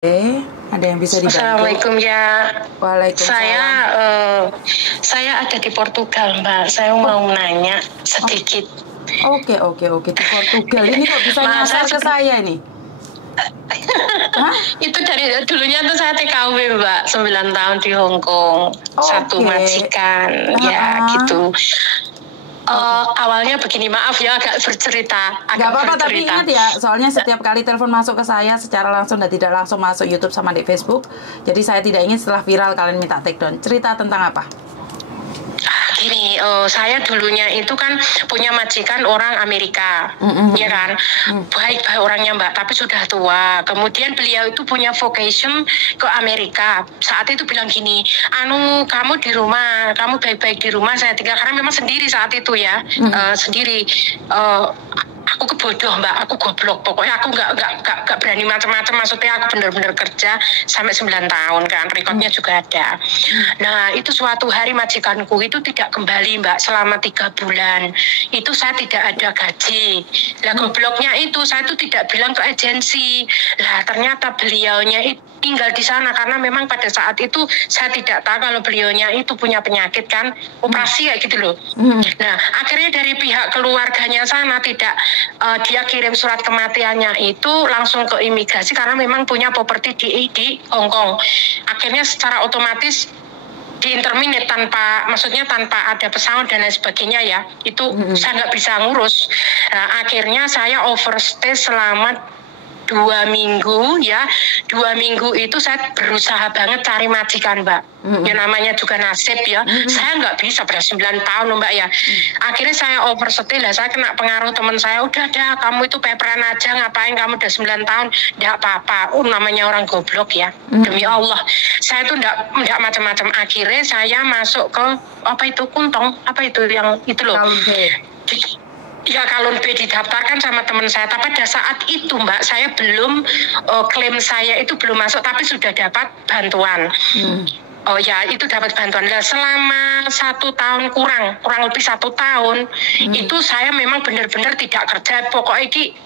Ada yang bisa dibantu? Assalamualaikum ya. Waalaikumsalam. Saya ada di Portugal, Mbak. Saya mau nanya sedikit. Oke. Di Portugal ini kok bisa nyasar ke saya ini? Itu dari dulunya tuh saya TKW, Mbak. 9 tahun di Hong Kong. Satu majikan, ya gitu. Awalnya begini, maaf ya agak bercerita. Gak apa-apa, tapi ingat ya, soalnya setiap kali telepon masuk ke saya secara langsung dan tidak langsung masuk YouTube sama di Facebook. Jadi saya tidak ingin setelah viral kalian minta take down. Cerita tentang apa? Gini, saya dulunya itu kan punya majikan orang Amerika, ya kan, baik orangnya Mbak, tapi sudah tua. Kemudian beliau itu punya vocation ke Amerika. Saat itu bilang gini, kamu di rumah, kamu baik-baik di rumah, saya tinggal karena memang sendiri saat itu ya, sendiri. Aku kebodoh Mbak, aku goblok, pokoknya aku nggak berani macam-macam. Maksudnya aku benar-benar kerja sampai 9 tahun kan, rekodnya juga ada. Nah itu suatu hari majikanku itu tidak kembali Mbak selama 3 bulan. Itu saya tidak ada gaji. Lah gobloknya itu saya itu tidak bilang ke agensi. Lah ternyata beliaunya itu tinggal di sana karena memang pada saat itu saya tidak tahu kalau beliaunya itu punya penyakit kan, operasi kayak gitu loh. Nah akhirnya dari pihak keluarganya sana tidak, dia kirim surat kematiannya itu langsung ke imigrasi karena memang punya properti di Hong Kong. Akhirnya secara otomatis diinterminate tanpa ada pesangon dan lain sebagainya ya. Itu saya nggak bisa ngurus. Nah, akhirnya saya overstay selama 2 minggu ya. 2 minggu itu saya berusaha banget cari majikan Mbak. Ya namanya juga nasib ya. Saya nggak bisa pada 9 tahun loh Mbak ya. Akhirnya saya overstay lah, saya kena pengaruh teman saya. Udah kamu itu peperan aja, ngapain kamu udah 9 tahun. Nggak apa-apa. Namanya orang goblok ya. Demi Allah. Saya tuh nggak macam-macam. Akhirnya saya masuk ke Kuntong. Apa itu yang itu loh. Ya Kalun B didaftarkan sama teman saya, tapi pada saat itu Mbak saya belum, klaim saya itu belum masuk, tapi sudah dapat bantuan. Oh ya itu dapat bantuan. Nah, selama 1 tahun kurang lebih 1 tahun itu saya memang benar-benar tidak kerja. Pokoknya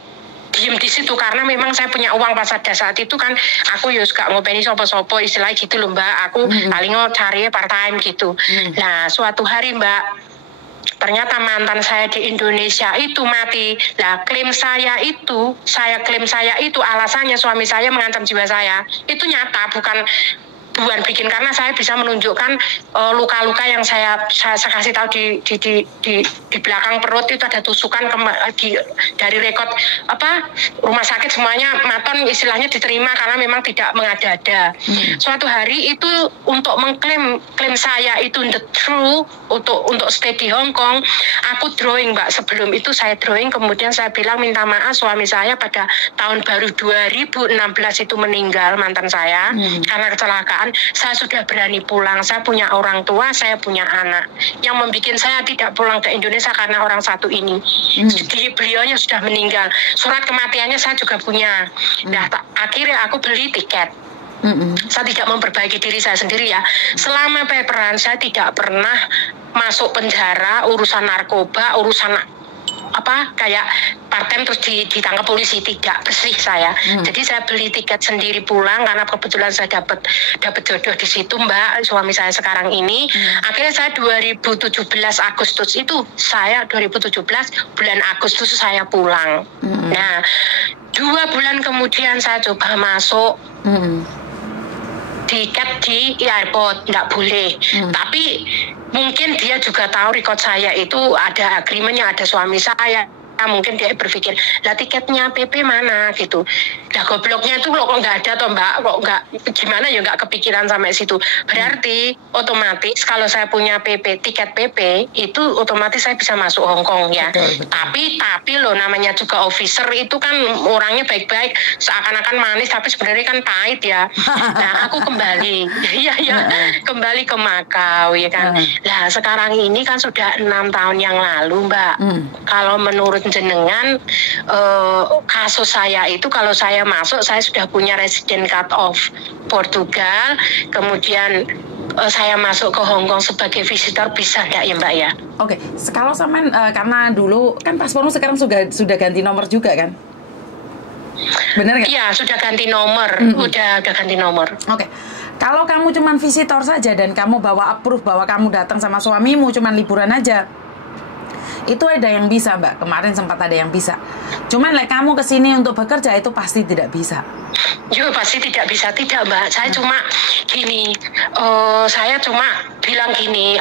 diem di situ karena memang saya punya uang pas pada saat itu kan aku ya gak ngopeni sopo-sopo istilahnya gitu loh Mbak. Aku paling cari part time gitu. Nah suatu hari Mbak, ternyata mantan saya di Indonesia itu mati. Nah, saya klaim saya itu alasannya suami saya mengancam jiwa saya. Itu nyata, bukan bikin, karena saya bisa menunjukkan luka-luka yang saya kasih tahu di belakang perut itu ada tusukan dari rekod rumah sakit semuanya maton istilahnya diterima karena memang tidak mengada-ada. Suatu hari itu untuk klaim saya itu the true untuk stay di Hong Kong, aku drawing Mbak. Sebelum itu saya drawing, kemudian saya bilang minta maaf suami saya pada tahun baru 2016 itu meninggal mantan saya karena kecelakaan. Saya sudah berani pulang, saya punya orang tua, saya punya anak. Yang membuat saya tidak pulang ke Indonesia karena orang satu ini. Beliaunya sudah meninggal, surat kematiannya saya juga punya. Nah, akhirnya aku beli tiket. Saya tidak memperbaiki diri saya sendiri ya. Selama peperan saya tidak pernah masuk penjara, urusan narkoba, urusan kayak part-time terus ditangkap polisi, tidak, bersih saya. Jadi saya beli tiket sendiri pulang karena kebetulan saya dapat jodoh di situ Mbak, suami saya sekarang ini. Akhirnya saya 2017 Agustus itu, bulan Agustus saya pulang. Nah 2 bulan kemudian saya coba masuk tiket di airport, nggak boleh. Tapi mungkin dia juga tahu record saya itu ada agreementnya, ada suami saya. Mungkin dia berpikir, lah tiketnya PP mana gitu. Lah gobloknya itu kok nggak ada toh Mbak, kok nggak, gimana ya nggak kepikiran sampai situ. Berarti otomatis kalau saya punya tiket PP itu otomatis saya bisa masuk Hong Kong ya. Betul. Tapi loh namanya juga officer itu kan orangnya baik-baik, seakan-akan manis tapi sebenarnya kan pahit ya. Nah aku kembali, kembali ke Makau ya kan. Nah sekarang ini kan sudah 6 tahun yang lalu Mbak. Kalau menurut jenengan kasus saya itu kalau saya masuk saya sudah punya resident card of Portugal, kemudian saya masuk ke Hong Kong sebagai visitor, bisa nggak ya Mbak ya? Oke, kalau sampean karena dulu kan paspormu sekarang sudah ganti nomor juga kan? Bener nggak? Iya, sudah ganti nomor. Udah ganti nomor. Oke. Kalau kamu cuman visitor saja dan kamu bawa approve bahwa kamu datang sama suamimu cuman liburan aja, itu ada yang bisa, Mbak. Kemarin sempat ada yang bisa. Cuman kamu kesini untuk bekerja itu pasti tidak bisa. Yo, pasti tidak bisa, tidak, Mbak. Saya cuma gini, saya cuma bilang gini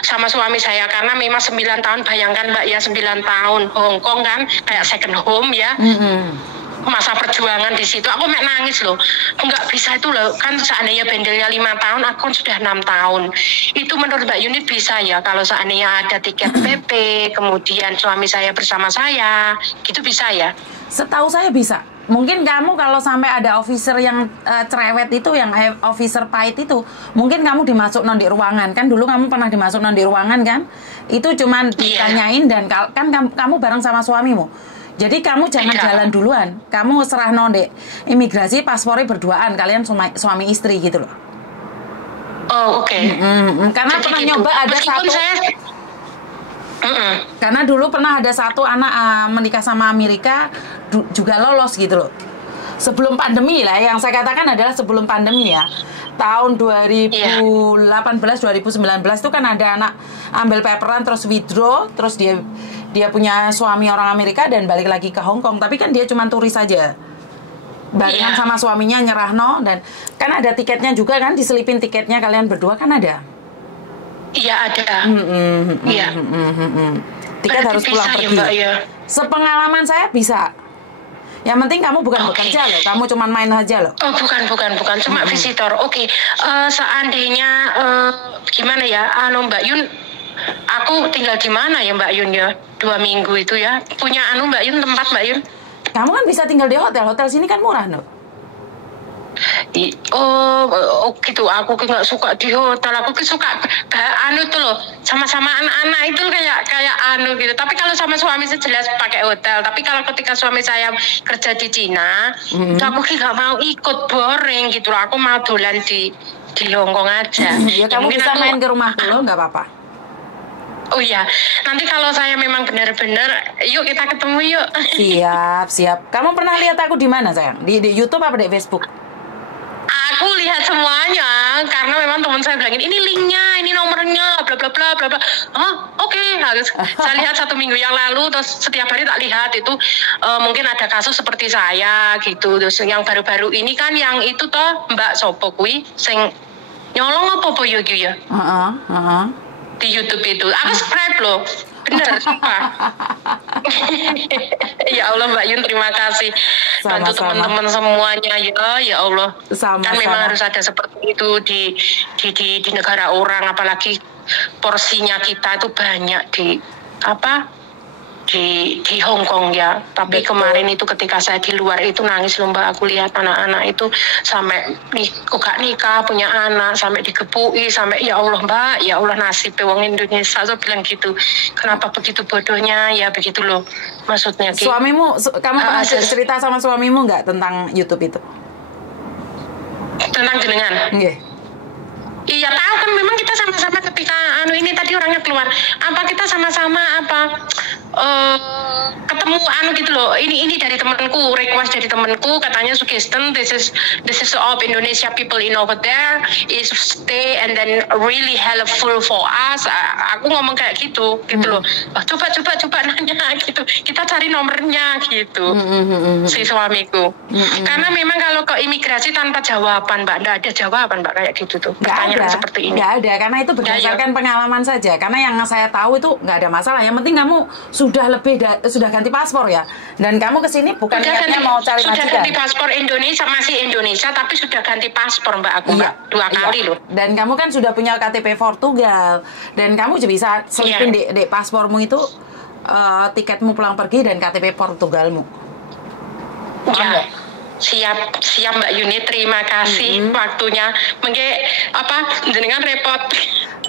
sama suami saya, karena memang 9 tahun, bayangkan Mbak ya, 9 tahun Hong Kong kan kayak second home ya. Masa perjuangan di situ, aku nangis loh, nggak bisa itu loh, kan seandainya bendelnya 5 tahun, aku sudah 6 tahun. Itu menurut Mbak Yuni bisa ya, kalau seandainya ada tiket PP, kemudian suami saya bersama saya, gitu bisa ya? Setahu saya bisa. Mungkin kamu kalau sampai ada officer yang cerewet itu, yang officer pahit itu, mungkin kamu dimasuk di ruangan. Kan dulu kamu pernah dimasuk di ruangan kan? Itu cuman ditanyain dan kan kamu bareng sama suamimu. Jadi kamu jangan jalan duluan. Kamu serah dek imigrasi, paspornya berduaan, kalian suami istri gitu loh. Oh, oke. Karena jadi pernah gitu. Nyoba ada meskipun satu saya... Karena dulu pernah ada satu anak menikah sama Amerika juga lolos gitu loh. Sebelum pandemi lah, yang saya katakan adalah sebelum pandemi ya. Tahun 2018 2019 itu kan ada anak ambil paperan terus withdraw, terus dia punya suami orang Amerika dan balik lagi ke Hong Kong, tapi kan dia cuma turis saja. Barengan sama suaminya nyerahno, dan kan ada tiketnya juga kan, diselipin tiketnya kalian berdua kan ada. Iya ada. Iya. Tiket harus pulang pergi. Ya, Mbak, ya. Sepengalaman saya bisa. Yang penting kamu bukan bekerja loh, kamu cuma main aja loh. Oh bukan, cuma visitor. Oke. Seandainya gimana ya, Mbak Yun, aku tinggal di mana ya Mbak Yun ya? 2 minggu itu ya. Punya Mbak Yun tempat Mbak Yun? Kamu kan bisa tinggal di hotel. Hotel sini kan murah, no? Oh gitu. Aku nggak suka di hotel. Aku suka tuh loh, sama-sama anak-anak itu kayak gitu. Tapi kalau sama suami saya jelas pakai hotel. Tapi kalau ketika suami saya kerja di Cina, aku nggak mau ikut, boring gitu loh. Aku mau dolan di Hong Kong aja. Ya kamu bisa main ke rumahku loh, nggak apa-apa. Oh iya, nanti kalau saya memang benar-benar, yuk kita ketemu yuk. Siap. Kamu pernah lihat aku di mana sayang? Di YouTube apa di Facebook? Aku lihat semuanya, karena memang teman saya bilangin ini linknya, ini nomornya, bla bla bla bla bla. Oke. Harus saya lihat 1 minggu yang lalu, terus setiap hari tak lihat itu mungkin ada kasus seperti saya gitu. Terus yang baru-baru ini kan yang itu toh Mbak Sopo kui, sing nyolong apa yo ya? Di YouTube itu, aku subscribe loh, bener, sumpah. Ya Allah Mbak Yun, terima kasih bantu teman-teman semuanya ya Allah. Kan memang harus ada seperti itu di negara orang, apalagi porsinya kita itu banyak di Hong Kong ya. Tapi betul. Kemarin itu ketika saya di luar itu nangis loh Mbak, aku lihat anak-anak itu sampai nikah punya anak, sampai digebuki, sampai ya Allah Mbak, ya Allah nasib wong Indonesia. Saya bilang gitu, kenapa begitu bodohnya ya, begitu loh maksudnya gitu. Suamimu, kamu pernah cerita sama suamimu nggak tentang YouTube itu? Tentang jenengan? Iya tahu kan, memang kita sama-sama ketika ini tadi orangnya keluar, apa kita sama-sama ketemu gitu loh, ini dari temanku, request dari temanku, katanya suggestion this is of Indonesia people in over there is stay and then really helpful for us. Aku ngomong kayak gitu loh. Coba nanya gitu, kita cari nomornya gitu. Si suamiku. Karena memang kalau ke imigrasi tanpa jawaban Mbak, nggak ada jawaban Mbak kayak gitu tuh. Pertanyaan seperti ini. Nggak ada, karena itu berdasarkan pengalaman saja. Karena yang saya tahu itu nggak ada masalah. Yang penting kamu sudah ganti paspor ya. Dan kamu kesini bukan niatnya mau cari majikan. Sudah ganti paspor Indonesia, masih Indonesia, tapi sudah ganti paspor Mbak aku Mbak, 2 kali loh. Dan kamu kan sudah punya KTP Portugal. Dan kamu juga bisa selipin di paspormu itu tiketmu pulang pergi dan KTP Portugalmu. Iya. Siap Mbak Yuni, terima kasih waktunya. Mungkin jenengan repot.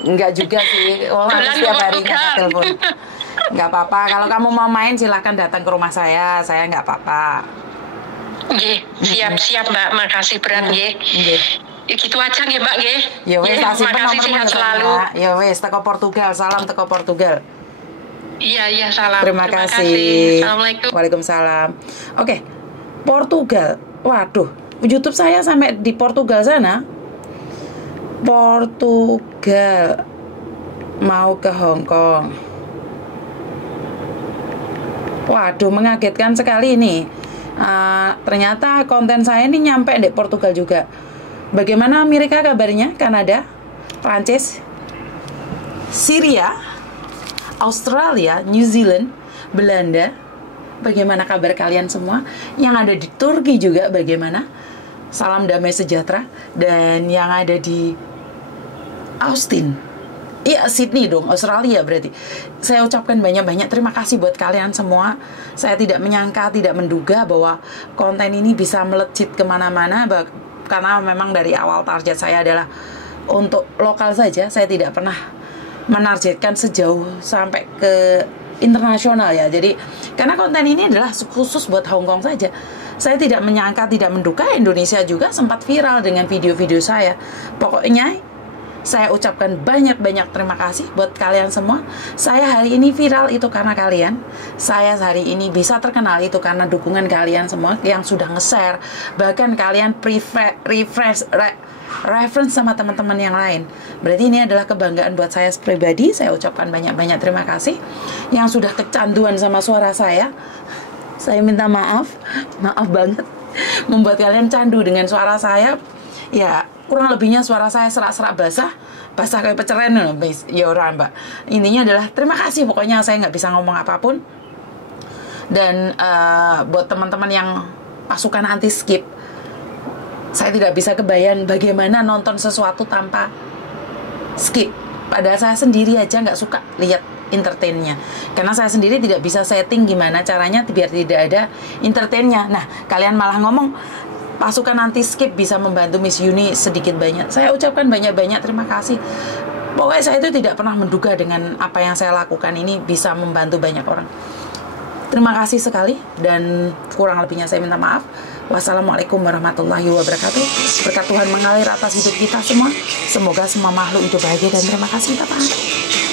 Enggak juga sih. Harus setiap hari telepon. Enggak apa-apa. Kalau kamu mau main silahkan datang ke rumah saya nggak apa-apa. Siap Mbak, makasih berat nggih. Ya gitu aja nggih Mbak nggih. Ya wis, makasih, sehat selalu. Ya wis, teko Portugal, salam teko Portugal. Iya, salam. Terima kasih. Assalamualaikum. Waalaikumsalam. Oke. Portugal. Waduh, YouTube saya sampai di Portugal sana. Portugal mau ke Hong Kong. Waduh, mengagetkan sekali ini. Ternyata konten saya ini nyampe di Portugal juga. Bagaimana Amerika kabarnya? Kanada, Prancis, Syria, Australia, New Zealand, Belanda. Bagaimana kabar kalian semua? Yang ada di Turki juga bagaimana? Salam damai sejahtera. Dan yang ada di Austin, iya Sydney dong, Australia berarti. Saya ucapkan banyak-banyak terima kasih buat kalian semua. Saya tidak menyangka, tidak menduga bahwa konten ini bisa melejit kemana-mana. Karena memang dari awal target saya adalah untuk lokal saja. Saya tidak pernah menargetkan sejauh sampai ke internasional ya. Jadi karena konten ini adalah khusus buat Hong Kong saja. Saya tidak menyangka, tidak menduga Indonesia juga sempat viral dengan video-video saya. Pokoknya saya ucapkan banyak-banyak terima kasih buat kalian semua. Saya hari ini viral itu karena kalian. Saya hari ini bisa terkenal itu karena dukungan kalian semua yang sudah nge-share. Bahkan kalian reference sama teman-teman yang lain. Berarti ini adalah kebanggaan buat saya pribadi. Saya ucapkan banyak-banyak terima kasih. Yang sudah kecanduan sama suara saya minta maaf. Maaf banget membuat kalian candu dengan suara saya. Ya, kurang lebihnya suara saya serak-serak basah kayak peceren ya orang mbak. Intinya adalah terima kasih, pokoknya saya nggak bisa ngomong apapun. Dan buat teman-teman yang pasukan anti skip, saya tidak bisa kebayang bagaimana nonton sesuatu tanpa skip. Padahal saya sendiri aja nggak suka lihat entertainnya, karena saya sendiri tidak bisa setting gimana caranya biar tidak ada entertainnya. Nah, kalian malah ngomong pasukan anti skip bisa membantu Miss Yuni sedikit banyak. Saya ucapkan banyak-banyak terima kasih. Pokoknya saya itu tidak pernah menduga dengan apa yang saya lakukan ini bisa membantu banyak orang. Terima kasih sekali dan kurang lebihnya saya minta maaf. Wassalamualaikum warahmatullahi wabarakatuh. Berkat Tuhan mengalir atas hidup kita semua. Semoga semua makhluk hidup bahagia dan terima kasih. Minta maaf.